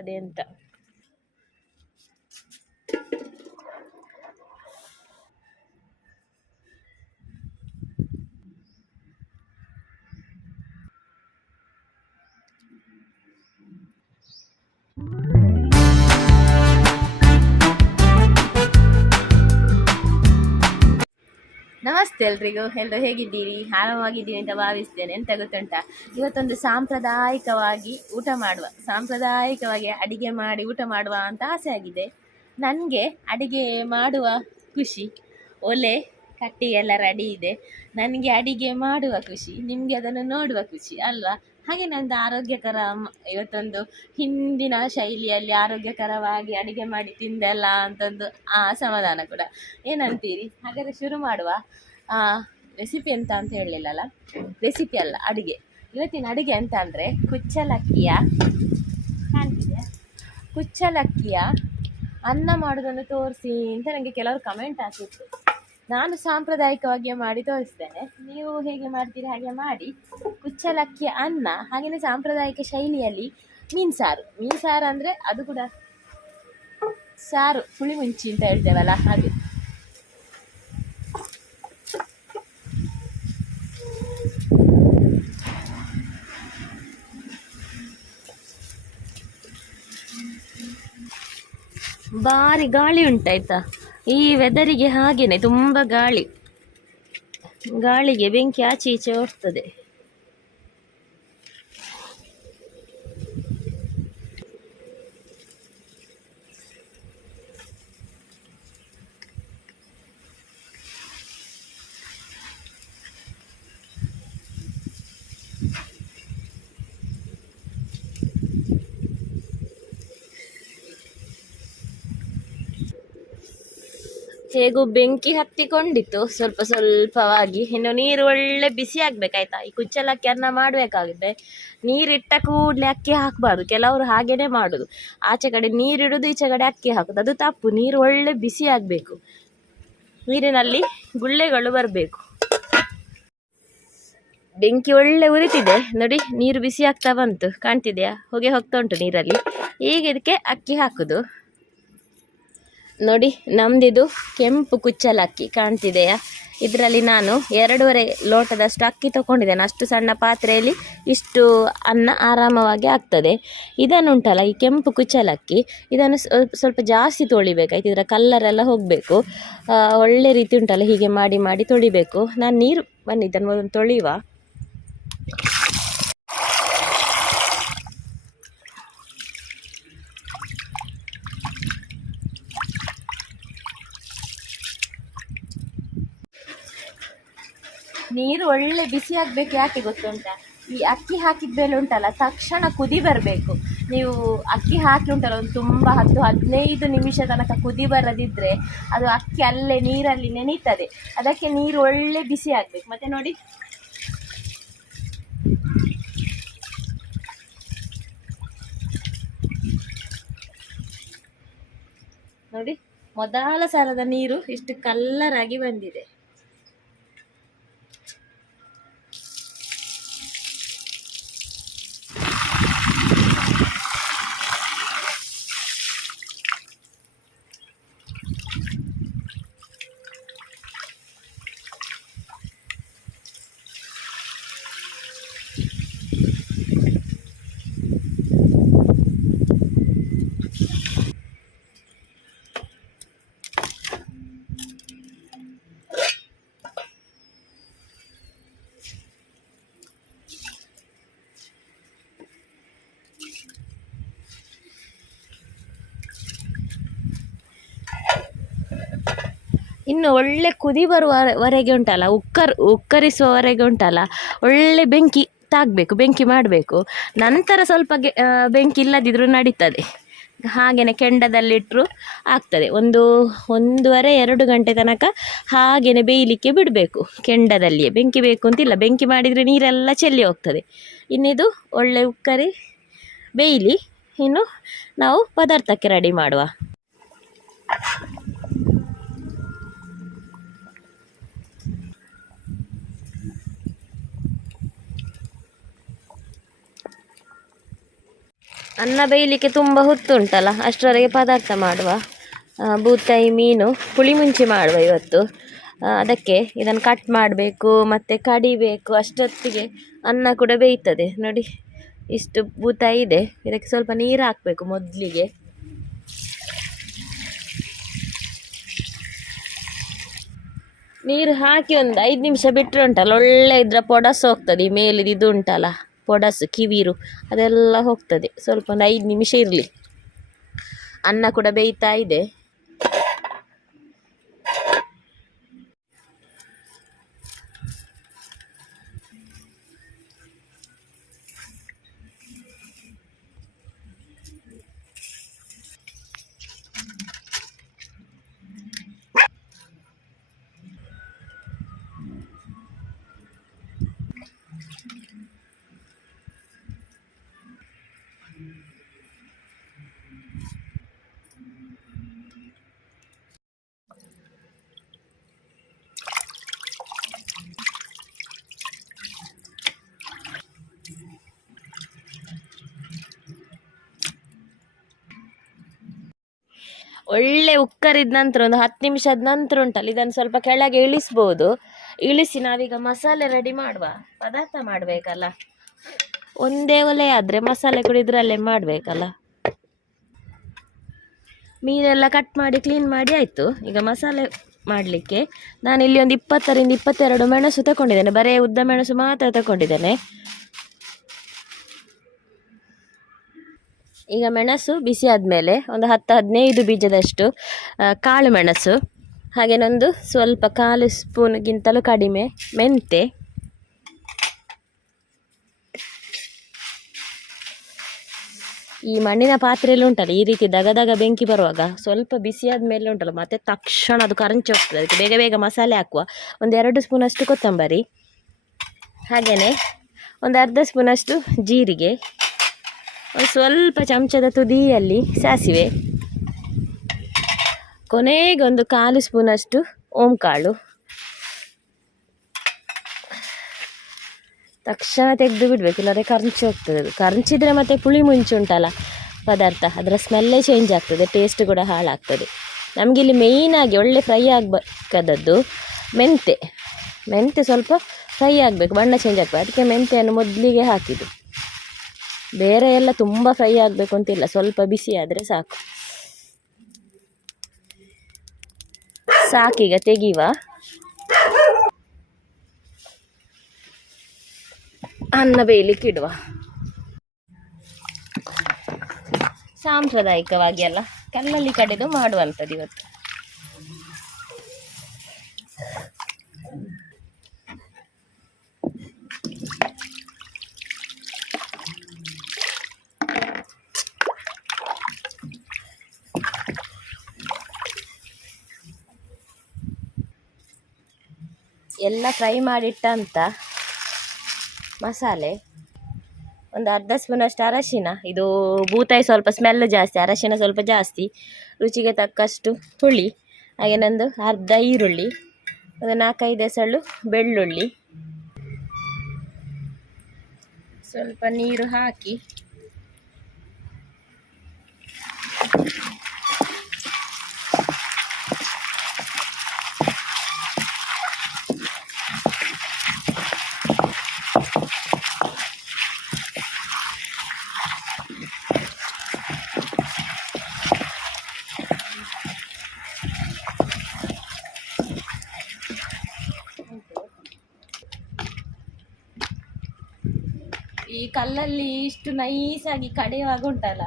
ಆಗ್ತದೆ ಅಂತ. ನಮಸ್ತೆ ಎಲ್ರಿಗೂ. ಎಲ್ಲರೂ ಹೇಗಿದ್ದೀರಿ? ಆರಾಮಾಗಿದ್ದೀನಿ ಅಂತ ಭಾವಿಸ್ತೇನೆ. ಎಂತ ಗೊತ್ತುಂಟ? ಇವತ್ತೊಂದು ಸಾಂಪ್ರದಾಯಿಕವಾಗಿ ಊಟ ಮಾಡುವ, ಸಾಂಪ್ರದಾಯಿಕವಾಗಿ ಅಡಿಗೆ ಮಾಡಿ ಊಟ ಮಾಡುವ ಅಂತ ಆಸೆ ಆಗಿದೆ ನನಗೆ ಅಡಿಗೆ ಮಾಡುವ ಖುಷಿ, ಒಲೆ ಕಟ್ಟಿ ಎಲ್ಲ ರೆಡಿ ಇದೆ. ನನಗೆ ಅಡಿಗೆ ಮಾಡುವ ಖುಷಿ, ನಿಮಗೆ ಅದನ್ನು ನೋಡುವ ಖುಷಿ ಅಲ್ವಾ? ಹಾಗೆ ನಂದು ಆರೋಗ್ಯಕರ ಇವತ್ತೊಂದು ಹಿಂದಿನ ಶೈಲಿಯಲ್ಲಿ ಆರೋಗ್ಯಕರವಾಗಿ ಅಡಿಗೆ ಮಾಡಿ ತಿಂದಲ್ಲ ಅಂತಂದು ಆ ಸಮಾಧಾನ ಕೂಡ. ಏನಂತೀರಿ? ಹಾಗಾದ್ರೆ ಶುರು ಮಾಡುವ. ರೆಸಿಪಿ ಎಂತ ಅಂತ ಹೇಳಲಿಲ್ಲಲ್ಲ? ರೆಸಿಪಿ ಅಲ್ಲ, ಅಡಿಗೆ. ಇವತ್ತಿನ ಅಡಿಗೆ ಅಂತ ಅಂದರೆ ಕುಚ್ಚಲಕ್ಕಿಯ ಕಾಣ್ತಿದೆಯಾ? ಕುಚ್ಚಲಕ್ಕಿಯ ಅನ್ನ ಮಾಡೋದನ್ನು ತೋರಿಸಿ ಅಂತ ನನಗೆ ಕೆಲವರು ಕಮೆಂಟ್ ಹಾಕಿತ್ತು ನಾನು ಸಾಂಪ್ರದಾಯಿಕವಾಗಿ ಮಾಡಿ ತೋರಿಸ್ತೇನೆ. ನೀವು ಹೇಗೆ ಮಾಡ್ತೀರಿ ಹಾಗೆ ಮಾಡಿ. ಕುಚ್ಚಲಕ್ಕಿ, ಅನ್ನ ಹಾಗೆಯೇ ಸಾಂಪ್ರದಾಯಿಕ ಶೈಲಿಯಲ್ಲಿ ಮೀನು ಸಾರು. ಮೀನು ಸಾರು ಅಂದರೆ ಅದು ಕೂಡ ಸಾರು ಹುಳಿ ಮುಂಚಿ ಅಂತ ಹೇಳ್ತೇವಲ್ಲ ಹಾಗೆ. ಭಾರಿ ಗಾಳಿ ಉಂಟಾಯ್ತಾ? ಈ ವೆದರಿಗೆ ಹಾಗೇನೆ ತುಂಬ ಗಾಳಿ. ಗಾಳಿಗೆ ಬೆಂಕಿ ಆಚೆ ಈಚೆ ಓಡ್ತದೆ. ಹೇಗೂ ಬೆಂಕಿ ಹತ್ತಿಕೊಂಡಿತ್ತು. ಸ್ವಲ್ಪ ಸ್ವಲ್ಪವಾಗಿ. ಇನ್ನು ನೀರು ಒಳ್ಳೆ ಬಿಸಿ ಆಗ್ಬೇಕಾಯ್ತಾ? ಈ ಕುಚ್ಚಲಕ್ಕಿ ಅನ್ನ ಮಾಡಬೇಕಾಗಿದೆ ನೀರಿಟ್ಟ ಕೂಡಲೇ ಅಕ್ಕಿ ಹಾಕಬಾರ್ದು. ಕೆಲವರು ಹಾಗೇನೆ ಮಾಡೋದು. ಆಚೆ ಕಡೆ ನೀರಿಡುದು, ಈಚೆ ಕಡೆ ಅಕ್ಕಿ ಹಾಕುದು. ಅದು ತಪ್ಪು. ನೀರು ಒಳ್ಳೆ ಬಿಸಿ ಆಗಬೇಕು. ನೀರಿನಲ್ಲಿ ಗುಳ್ಳೆಗಳು ಬರಬೇಕು. ಬೆಂಕಿ ಒಳ್ಳೆ ಉರಿತಿದೆ. ನೋಡಿ, ನೀರು ಬಿಸಿ ಆಗ್ತಾ ಬಂತು. ಕಾಣ್ತಿದೆಯಾ? ಹೊಗೆ ಹೋಗ್ತಾ ಉಂಟು ನೀರಲ್ಲಿ. ಈಗ ಇದಕ್ಕೆ ಅಕ್ಕಿ ಹಾಕುದು. ನೋಡಿ, ನಮ್ದಿದು ಕೆಂಪು ಕುಚ್ಚಲಕ್ಕಿ ಕಾಣ್ತಿದೆಯಾ? ಇದರಲ್ಲಿ ನಾನು ಎರಡೂವರೆ ಲೋಟದಷ್ಟು ಅಕ್ಕಿ ತಗೊಂಡಿದ್ದೇನೆ. ಅಷ್ಟು ಸಣ್ಣ ಪಾತ್ರೆಯಲ್ಲಿ ಇಷ್ಟು ಅನ್ನ ಆರಾಮವಾಗಿ ಆಗ್ತದೆ. ಇದನ್ನುಂಟಲ್ಲ, ಈ ಕೆಂಪು ಕುಚ್ಚಲಕ್ಕಿ, ಇದನ್ನು ಸ್ವಲ್ಪ ಜಾಸ್ತಿ ತೊಳಿಬೇಕಾಯ್ತು. ಇದರ ಕಲ್ಲರೆಲ್ಲ ಹೋಗಬೇಕು. ಒಳ್ಳೆ ರೀತಿ ಉಂಟಲ್ಲ, ಹೀಗೆ ಮಾಡಿ ಮಾಡಿ ತೊಳಿಬೇಕು. ನಾನು ನೀರು, ಬನ್ನಿ, ಇದನ್ನು ತೊಳೆಯುವ. ನೀರು ಒಳ್ಳೆ ಬಿಸಿ ಆಗಬೇಕು ಯಾಕೆ ಗೊತ್ತುಂಟ? ಈ ಅಕ್ಕಿ ಹಾಕಿದ ಮೇಲೆ ಉಂಟಲ್ಲ, ತಕ್ಷಣ ಕುದಿ ಬರಬೇಕು. ನೀವು ಅಕ್ಕಿ ಹಾಕಿ ಉಂಟಲ್ಲ ಒಂದು ತುಂಬ ಹತ್ತು ಹದಿನೈದು ನಿಮಿಷ ತನಕ ಕುದಿ ಬರದಿದ್ದರೆ ಅದು ಅಕ್ಕಿ ಅಲ್ಲೇ ನೀರಲ್ಲಿ ನೆನೀತದೆ. ಅದಕ್ಕೆ ನೀರು ಒಳ್ಳೆ ಬಿಸಿ ಆಗಬೇಕು. ಮತ್ತೆ ನೋಡಿ. ನೋಡಿ, ಮೊದಲ ಸರದ ನೀರು ಇಷ್ಟು ಕಲ್ಲರಾಗಿ ಬಂದಿದೆ. ಇನ್ನು ಒಳ್ಳೆ ಕುದಿ ಬರುವವರೆಗೆ ಉಂಟಲ್ಲ, ಉಕ್ಕರ್ ಉಕ್ಕರಿಸುವವರೆಗೆ ಉಂಟಲ್ಲ, ಒಳ್ಳೆ ಬೆಂಕಿ ತಾಗಬೇಕು, ಬೆಂಕಿ ಮಾಡಬೇಕು. ನಂತರ ಸ್ವಲ್ಪ ಬೆಂಕಿ ಇಲ್ಲದಿದ್ದರೂ ನಡೀತದೆ. ಹಾಗೆಯೇ ಕೆಂಡದಲ್ಲಿಟ್ಟರು ಆಗ್ತದೆ. ಒಂದು, ಒಂದೂವರೆ, ಎರಡು ಗಂಟೆ ತನಕ ಹಾಗೆಯೇ ಬೇಯಲಿಕ್ಕೆ ಬಿಡಬೇಕು. ಕೆಂಡದಲ್ಲಿಯೇ ಬೆಂಕಿ ಬೇಕು ಅಂತಿಲ್ಲ, ಬೆಂಕಿ ಮಾಡಿದರೆ ನೀರೆಲ್ಲ ಚೆಲ್ಲಿ ಹೋಗ್ತದೆ. ಇನ್ನಿದು ಒಳ್ಳೆ ಉಕ್ಕರಿ ಬೇಯಲಿ, ಇನ್ನು ನಾವು ಪದಾರ್ಥಕ್ಕೆ ರೆಡಿ ಮಾಡುವ. ಅನ್ನ ಬೇಯಲಿಕ್ಕೆ ತುಂಬ ಹೊತ್ತುಂಟಲ್ಲ, ಅಷ್ಟರವರೆಗೆ ಪದಾರ್ಥ ಮಾಡುವ ಬೂತಾಯಿ ಮೀನು ಪುಳಿ ಮುಂಚಿ ಮಾಡುವ ಇವತ್ತು. ಅದಕ್ಕೆ ಇದನ್ನು ಕಟ್ ಮಾಡಬೇಕು, ಮತ್ತು ಕಡಿಬೇಕು, ಅಷ್ಟೊತ್ತಿಗೆ ಅನ್ನ ಕೂಡ ಬೇಯ್ತದೆ. ನೋಡಿ, ಇಷ್ಟು ಬೂತಾಯಿ ಇದೆ. ಇದಕ್ಕೆ ಸ್ವಲ್ಪ ನೀರು ಹಾಕಬೇಕು ಮೊದಲಿಗೆ. ನೀರು ಹಾಕಿ ಒಂದು ಐದು ನಿಮಿಷ ಬಿಟ್ಟರೆ ಉಂಟಲ್ಲ, ಒಳ್ಳೆ ಇದ್ರ ಪೊಡಸು ಹೋಗ್ತದೆ ಈ ಮೇಲಿದು ಉಂಟಲ್ಲ ಪೊಡಸು ಕಿವಿರು ಅದೆಲ್ಲ ಹೋಗ್ತದೆ. ಸ್ವಲ್ಪ ಒಂದು ಐದು ನಿಮಿಷ ಇರಲಿ. ಅನ್ನ ಕೂಡ ಬೇಯ್ತಾ ಇದೆ. ಒಳ್ಳೆ ಉಕ್ಕರಿದ ನಂತರ ಒಂದು ಹತ್ತು ನಿಮಿಷದ ನಂತರ ಉಂಟಲ್ಲ, ಇದನ್ನು ಸ್ವಲ್ಪ ಕೆಳಗೆ ಇಳಿಸ್ಬೋದು. ಇಳಿಸಿ ನಾವೀಗ ಮಸಾಲೆ ರೆಡಿ ಮಾಡುವ. ಪದಾರ್ಥ ಮಾಡಬೇಕಲ್ಲ. ಒಂದೇ ಒಲೆ ಆದರೆ ಮಸಾಲೆ ಕೂಡ ಇದರಲ್ಲೇ ಮಾಡಬೇಕಲ್ಲ. ಮೀನೆಲ್ಲ ಕಟ್ ಮಾಡಿ ಕ್ಲೀನ್ ಮಾಡಿ ಆಯಿತು. ಈಗ ಮಸಾಲೆ ಮಾಡಲಿಕ್ಕೆ ಇಲ್ಲಿ ಒಂದು ಇಪ್ಪತ್ತರಿಂದ ಇಪ್ಪತ್ತೆರಡು ಮೆಣಸು ತಗೊಂಡಿದ್ದೇನೆ ಬರೀ ಉದ್ದ ಮೆಣಸು ಮಾತ್ರ ತಗೊಂಡಿದ್ದೇನೆ ಈಗ ಮೆಣಸು ಬಿಸಿ ಆದಮೇಲೆ ಒಂದು ಹತ್ತು ಹದಿನೈದು ಬೀಜದಷ್ಟು ಕಾಳು ಮೆಣಸು ಹಾಗೇನೊಂದು ಸ್ವಲ್ಪ ಕಾಲು ಸ್ಪೂನ್ಗಿಂತಲೂ ಕಡಿಮೆ ಮೆಂತೆ ಈ ಮಣ್ಣಿನ ಪಾತ್ರೆಯಲ್ಲಿ ಉಂಟಲ್ಲ, ಈ ರೀತಿ ದಗ ದಗ ಬೆಂಕಿ ಬರುವಾಗ ಸ್ವಲ್ಪ ಬಿಸಿ ಆದಮೇಲೆ ಉಂಟಲ್ಲ, ಮತ್ತೆ ತಕ್ಷಣ ಅದು ಕರಂಚಿ ಹೋಗ್ತದೆ. ಅದಕ್ಕೆ ಬೇಗ ಬೇಗ ಮಸಾಲೆ ಹಾಕುವ. ಒಂದು ಎರಡು ಸ್ಪೂನಷ್ಟು ಕೊತ್ತಂಬರಿ, ಹಾಗೆಯೇ ಒಂದು ಅರ್ಧ ಸ್ಪೂನಷ್ಟು ಜೀರಿಗೆ ಸ್ವಲ್ಪ ಚಮಚದ ತುದಿಯಲ್ಲಿ ಸಾಸಿವೆ. ಕೊನೆಗೊಂದು ಕಾಲು ಸ್ಪೂನಷ್ಟು ಓಂಕಾಳು. ತಕ್ಷಣ ತೆಗೆದು ಬಿಡಬೇಕು ಇಲ್ಲದ್ರೆ ಕರ್ಚಿ ಹೋಗ್ತದೆ ಅದು. ಕರ್ಚಿದ್ರೆ ಮತ್ತೆ ಪುಳಿ ಮುಂಚೆ ಉಂಟಲ್ಲ ಪದಾರ್ಥ, ಅದರ ಸ್ಮೆಲ್ಲೇ ಚೇಂಜ್ ಆಗ್ತದೆ ಟೇಸ್ಟ್ ಕೂಡ ಹಾಳಾಗ್ತದೆ. ನಮಗಿಲ್ಲಿ ಮೇಯ್ನಾಗಿ ಒಳ್ಳೆ ಫ್ರೈ ಆಗಬೇಕಾದದ್ದು ಮೆಂತೆ ಮೆಂತೆ ಸ್ವಲ್ಪ ಫ್ರೈ ಆಗಬೇಕು, ಬಣ್ಣ ಚೇಂಜ್ ಆಗಬೇಕು. ಅದಕ್ಕೆ ಮೆಂತೆಯನ್ನು ಮೊದಲಿಗೆ ಹಾಕಿದ್ದು. ಬೇರೆ ಎಲ್ಲ ತುಂಬ ಫ್ರೈ ಆಗಬೇಕು ಅಂತಿಲ್ಲ ಸ್ವಲ್ಪ ಬಿಸಿ ಆದರೆ ಸಾಕು. ಸಾಕೀಗ ತೆಗೆಯುವ ಅನ್ನ ಬೇಯಲಿಕ್ಕೆ ಇಡುವ. ಸಾಂಪ್ರದಾಯಿಕವಾಗಿ ಅಲ್ಲ, ಕಲ್ಲಲ್ಲಿ ಕಡೆದು ಮಾಡುವಂಥದ್ದು ಇವತ್ತು. ಎಲ್ಲ ಫ್ರೈ ಮಾಡಿಟ್ಟಂಥ ಮಸಾಲೆ. ಒಂದು ಅರ್ಧ ಸ್ಪೂನಷ್ಟು ಅರಶಿನ. ಇದು ಬೂತಾಯಿ ಸ್ವಲ್ಪ ಸ್ಮೆಲ್ ಜಾಸ್ತಿ, ಅರಶಿನ ಸ್ವಲ್ಪ ಜಾಸ್ತಿ. ರುಚಿಗೆ ತಕ್ಕಷ್ಟು ಹುಳಿ ಹಾಗೇನೊಂದು ಅರ್ಧ ಈರುಳ್ಳಿ, ಒಂದು ನಾಲ್ಕೈದು ಎಸಳು ಬೆಳ್ಳುಳ್ಳಿ. ಸ್ವಲ್ಪ ನೀರು ಹಾಕಿ. ಈ ಕಲ್ಲಲ್ಲಿ ಇಷ್ಟು ನೈಸಾಗಿ ಕಡೆಯುವಾಗ ಉಂಟಲ್ಲ,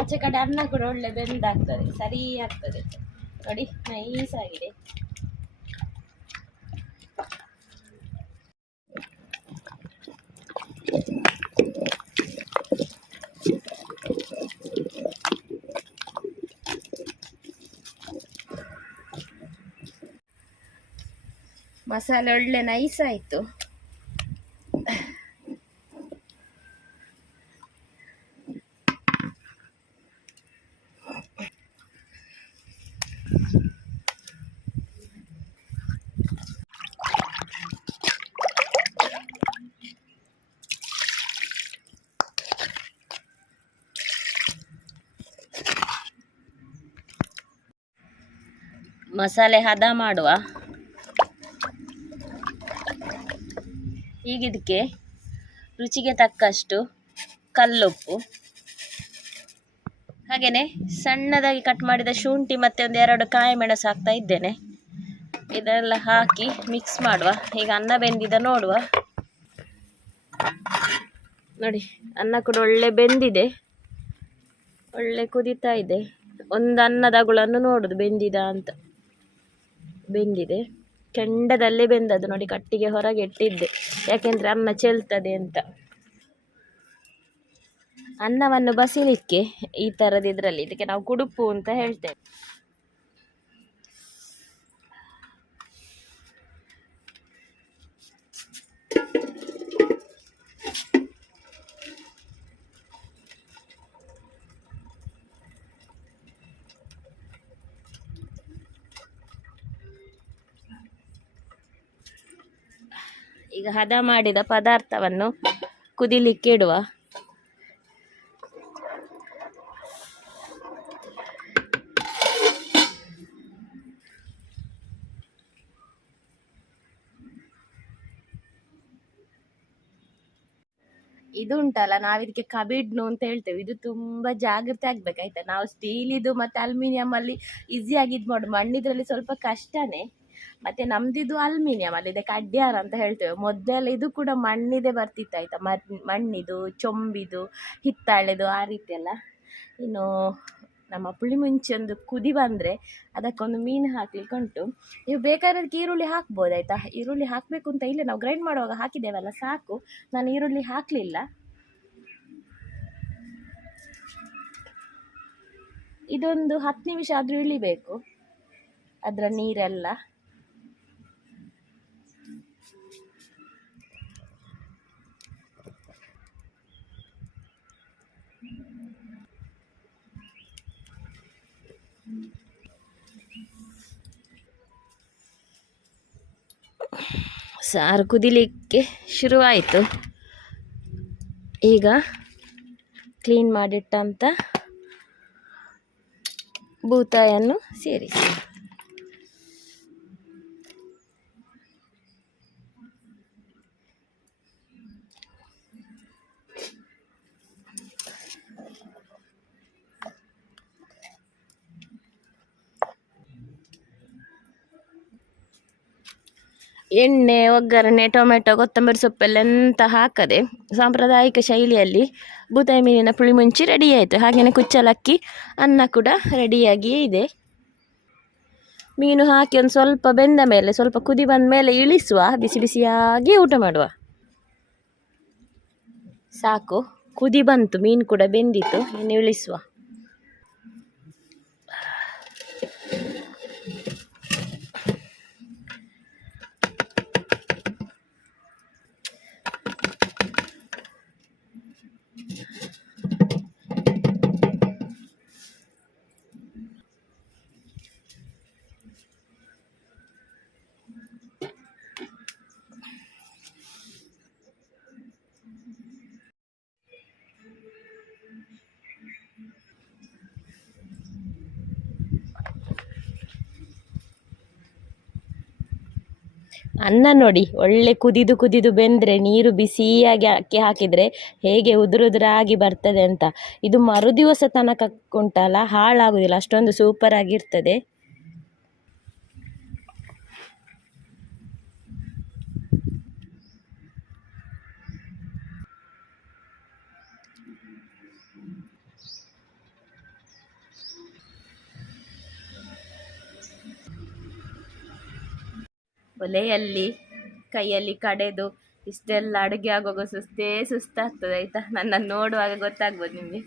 ಆಚೆ ಕಡೆ ಅನ್ನ ಕೂಡ ಒಳ್ಳೆ ಬೆಂದಾಗ್ತದೆ, ಸರಿ ಆಗ್ತದೆ ನೋಡಿ ನೈಸ್ ಆಗಿದೆ. ಮಸಾಲೆ ಒಳ್ಳೆ ನೈಸ್ ಆಯಿತು. ಮಸಾಲೆ ಹದ ಮಾಡುವ. ಈಗ ರುಚಿಗೆ ತಕ್ಕಷ್ಟು ಕಲ್ಲುಪ್ಪು. ಹಾಗೆಯೇ ಸಣ್ಣದಾಗಿ ಕಟ್ ಮಾಡಿದ ಶುಂಠಿ ಮತ್ತು ಒಂದು ಎರಡು ಕಾಯಿ ಮೆಣಸು ಹಾಕ್ತಾ ಇದ್ದೇನೆ. ಇದೆಲ್ಲ ಹಾಕಿ ಮಿಕ್ಸ್ ಮಾಡುವ. ಈಗ ಅನ್ನ ಬೆಂದಿದ ನೋಡುವ. ನೋಡಿ, ಅನ್ನ ಕೂಡ ಒಳ್ಳೆ ಬೆಂದಿದೆ. ಒಳ್ಳೆ ಕುದೀತಾ ಇದೆ. ಒಂದು ಅನ್ನದ ಅಗುಳನ್ನು ನೋಡುದು ಬೆಂದಿದ ಅಂತ. ಬೆಂದಿದೆ. ಕೆಂಡದಲ್ಲೇ ಬೆಂದದ್ದು ನೋಡಿ, ಕಟ್ಟಿಗೆ ಹೊರಗೆ ಇಟ್ಟಿದ್ದೆ. ಯಾಕೆಂದರೆ ಅನ್ನ ಚೆಲ್ತದೆ ಅಂತ. ಅನ್ನವನ್ನು ಬಸಿಲಿಕ್ಕೆ ಈ ಥರದ ಇದರಲ್ಲಿ. ಇದಕ್ಕೆ ನಾವು ಕುಡುಪು ಅಂತ ಹೇಳ್ತೇವೆ. ಈಗ ಹದ ಮಾಡಿದ ಪದಾರ್ಥವನ್ನು ಕುದಿಲಿಕ್ಕೆ ಇಡುವ. ಇದು ಉಂಟಲ್ಲ ನಾವು ಇದಕ್ಕೆ ಕಬಿಡ್ನು ಅಂತ ಹೇಳ್ತೇವೆ. ಇದು ತುಂಬಾ ಜಾಗ್ರತೆ ಆಗ್ಬೇಕಾಯ್ತಾ ನಾವು ಸ್ಟೀಲಿದು ಮತ್ತೆ ಅಲ್ಯೂಮಿನಿಯಂ ಅಲ್ಲಿ ಈಸಿಯಾಗಿ ಇದು ಮಾಡು ಮಣ್ಣಿದ್ರಲ್ಲಿ ಸ್ವಲ್ಪ ಕಷ್ಟನೇ. ಮತ್ತೆ ನಮ್ದಿದು ಅಲ್ಯೂಮಿನಿಯಂ ಅಲ್ಲಿ ಇದಕ್ಕೆ ಅಡ್ಯಾರ ಅಂತ ಹೇಳ್ತೇವೆ. ಮೊದಲೆಲ್ಲ ಇದು ಕೂಡ ಮಣ್ಣಿದೆ ಬರ್ತಿತ್ತು ಆಯ್ತಾ? ಮಣ್- ಮಣ್ಣಿದು, ಚೊಂಬಿದು, ಹಿತ್ತಾಳೆದು, ಆ ರೀತಿ ಎಲ್ಲ ಇನ್ನು ನಮ್ಮ ಪುಳಿ ಮುಂಚೆ ಒಂದು ಕುದಿ ಬಂದರೆ ಅದಕ್ಕೊಂದು ಮೀನು ಹಾಕ್ಲಿಕ್ಕೆ ಉಂಟು. ನೀವು ಬೇಕಾದ್ರೆ ಈರುಳ್ಳಿ ಹಾಕ್ಬೋದು ಆಯಿತಾ? ಈರುಳ್ಳಿ ಹಾಕಬೇಕು ಅಂತ ಇಲ್ಲ ನಾವು ಗ್ರೈಂಡ್ ಮಾಡುವಾಗ ಹಾಕಿದ್ದೇವಲ್ಲ, ಸಾಕು. ನಾನು ಈರುಳ್ಳಿ ಹಾಕಲಿಲ್ಲ. ಇದೊಂದು ಹತ್ತು ನಿಮಿಷ ಆದರೂ ಇಳಿಬೇಕು. ಅದರ ನೀರೆಲ್ಲ. ಸಾರು ಕುದಿಲಿಕ್ಕೆ ಶುರುವಾಯಿತು. ಈಗ ಕ್ಲೀನ್ ಮಾಡಿಟ್ಟಂಥ ಬೂತಾಯನ್ನು ಸೇರಿಸಿ. ಎಣ್ಣೆ, ಒಗ್ಗರಣೆ, ಟೊಮೆಟೊ, ಕೊತ್ತಂಬರಿ ಸೊಪ್ಪೆಲ್ಲ ಎಂತ ಹಾಕದೆ ಸಾಂಪ್ರದಾಯಿಕ ಶೈಲಿಯಲ್ಲಿ ಬೂತಾಯಿ ಮೀನಿನ ಪುಳಿ ಮುಂಚಿ ರೆಡಿ ಆಯಿತು. ಹಾಗೆಯೇ ಕುಚ್ಚಲಕ್ಕಿ ಅನ್ನ ಕೂಡ ರೆಡಿಯಾಗಿಯೇ ಇದೆ. ಮೀನು ಹಾಕಿ ಒಂದು ಸ್ವಲ್ಪ ಬೆಂದ ಮೇಲೆ, ಸ್ವಲ್ಪ ಕುದಿ ಬಂದ ಮೇಲೆ ಇಳಿಸುವ, ಬಿಸಿ ಬಿಸಿಯಾಗಿ ಊಟ ಮಾಡುವ. ಸಾಕು. ಕುದಿ ಬಂತು, ಮೀನು ಕೂಡ ಬೆಂದಿತ್ತು, ಇನ್ನು ಇಳಿಸುವ. ಅನ್ನ ನೋಡಿ, ಒಳ್ಳೆ ಕುದಿದು ಕುದಿದು ಬೆಂದರೆ ನೀರು ಬಿಸಿಯಾಗಿ ಅಕ್ಕಿ ಹಾಕಿದರೆ ಹೇಗೆ ಉದುರುದುರಾಗಿ ಬರ್ತದೆ ಅಂತ. ಇದು ಮರುದಿವಸ ತನಕ ಉಂಟಲ್ಲ ಹಾಳಾಗುವುದಿಲ್ಲ ಅಷ್ಟೊಂದು ಸೂಪರ್ ಒಲೆಯಲ್ಲಿ, ಕೈಯಲ್ಲಿ ಕಡೆದು, ಇಷ್ಟೆಲ್ಲ ಅಡುಗೆ ಆಗುವಾಗ ಸುಸ್ತೇ, ಸುಸ್ತಾಗ್ತದೆ, ಆಯಿತಾ? ನನ್ನನ್ನು ನೋಡುವಾಗ ಗೊತ್ತಾಗ್ಬೋದು ನಿಮಗೆ.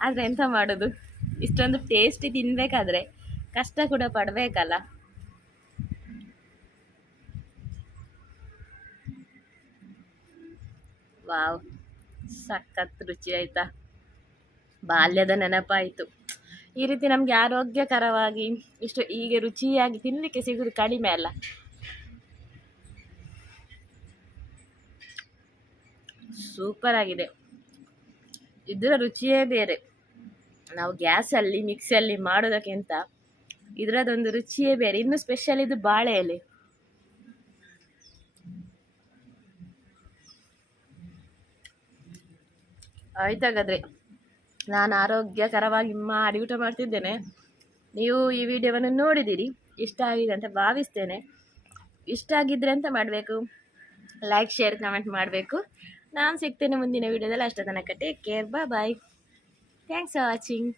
ಆದರೆ ಎಂತ ಮಾಡೋದು? ಇಷ್ಟೊಂದು ಟೇಸ್ಟಿ ತಿನ್ನಬೇಕಾದ್ರೆ ಕಷ್ಟ ಕೂಡ ಪಡಬೇಕಲ್ಲ. ವಾವ್, ಸಖತ್ ರುಚಿ, ಆಯಿತಾ? ಬಾಲ್ಯದ ನೆನಪಾಯಿತು. ಈ ರೀತಿ ನಮಗೆ ಆರೋಗ್ಯಕರವಾಗಿ ಇಷ್ಟು ಹೀಗೆ ರುಚಿಯಾಗಿ ತಿನ್ನಲಿಕ್ಕೆ ಸಿಗೋದು ಕಡಿಮೆ ಅಲ್ಲ. ಸೂಪರ್ ಆಗಿದೆ. ಇದರ ರುಚಿಯೇ ಬೇರೆ. ನಾವು ಗ್ಯಾಸಲ್ಲಿ, ಮಿಕ್ಸಿಯಲ್ಲಿ ಮಾಡೋದಕ್ಕಿಂತ ಇದರದೊಂದು ರುಚಿಯೇ ಬೇರೆ. ಇನ್ನು ಸ್ಪೆಷಲ್ ಇದು ಬಾಳೆ ಎಲೆ ಆಯ್ತಾಗಾದ್ರೆ, ನಾನು ಆರೋಗ್ಯಕರವಾಗಿ ಮಾಡಿ ಊಟ ಮಾಡ್ತಿದ್ದೇನೆ. ನೀವು ಈ ವಿಡಿಯೋವನ್ನು ನೋಡಿದ್ದೀರಿ. ಇಷ್ಟ ಆಗಿದೆ ಅಂತ ಭಾವಿಸ್ತೇನೆ. ಇಷ್ಟ ಆಗಿದ್ರೆ ಅಂತ ಮಾಡಬೇಕು? ಲೈಕ್ ಶೇರ್ ಕಮೆಂಟ್ ಮಾಡಬೇಕು. ನಾನು ಸಿಗ್ತೇನೆ ಮುಂದಿನ ವಿಡಿಯೋದಲ್ಲಿ. ಅಷ್ಟೇ ತನಕ ಟೇಕ್ ಕೇರ್ ಬಾ ಬಾಯ್ ಥ್ಯಾಂಕ್ಸ್ ಫಾರ್ ವಾಚಿಂಗ್